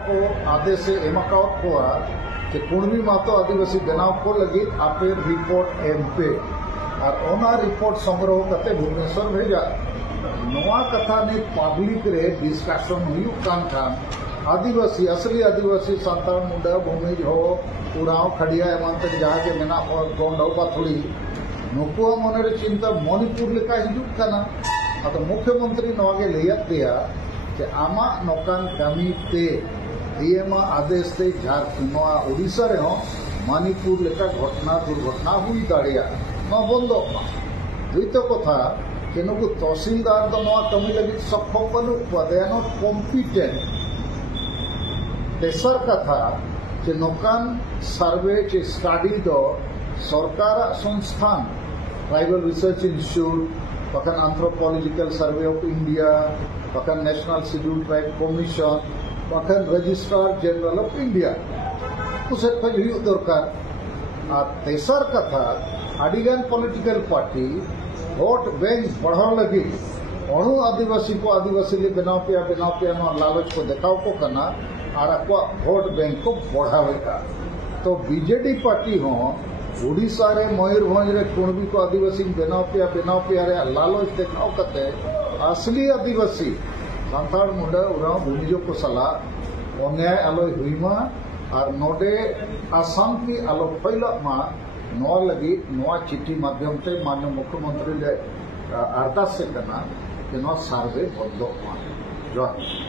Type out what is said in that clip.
को आदेश एमकावत कोआ कि कुणबी मातो आदिवासी बनाव को लगी आपे रिपोर्ट एमपे और ओना रिपोर्ट संग्रह करते भुवनेश्वर भेजा नवा कथा ने पब्लिक रे डिस्कशन हुई खान आदिवासी असली आदिवासी सानताल मुंडा भूमिज हो उड़ाव खड़िया एमान तक जहाँ के मेना गोंडा बाथुड़ी नुकुआ मनरे चिंता मणिपुर लेका हिजुक कना अत मुख्यमंत्री नवागे लैयत दिया कि आमा नौकान कमी ते डीएम आदेश ते झारखंड ओडिशा रे मणिपुर लेका घटना दुर्घटना हुई दाड़िया बंद द्वित कथा कि नुकु तहसीलदार दो नवा कमी लगी सक्षम बनुआ दे आर नॉट कॉम्पिटेंट तेसर कथा कि नौकान सर्वे चे स्टडी दो सरकार संस्थान ट्राइबल रिसर्च इंस्टीट्यूट पकन एंथ्रोपोलॉजिकल सर्वे ऑफ इंडिया पकन नेशनल शेड्यूल ट्राइब कमीशन पकन रजिस्ट्रार जनरल ऑफ इंडिया उसे दरकार और तेसर कथा आदिगान पॉलिटिकल पार्टी वोट बैंक बढ़ा लगी अणु आदिवासी को आदिवासी बनाव पे लालच को देखाव को करना और आपको वोट बैंक को बढ़ावेगा तो बीजेडी पार्टी हो ओडिशा रे मयूरभंज रे कुणबी को आदिवासी बनाव पे लालच देखाव करते असली आदिवासी सानताल मुंडा उराव भूमिजो को सला अन्याय आलो हुईमा और नोडे आसाम की आलो फैलमा नवा लगी नवा चिट्ठी माध्यम से माननीय मुख्यमंत्री अरदास से करना कि नवा सर्वे बंद जय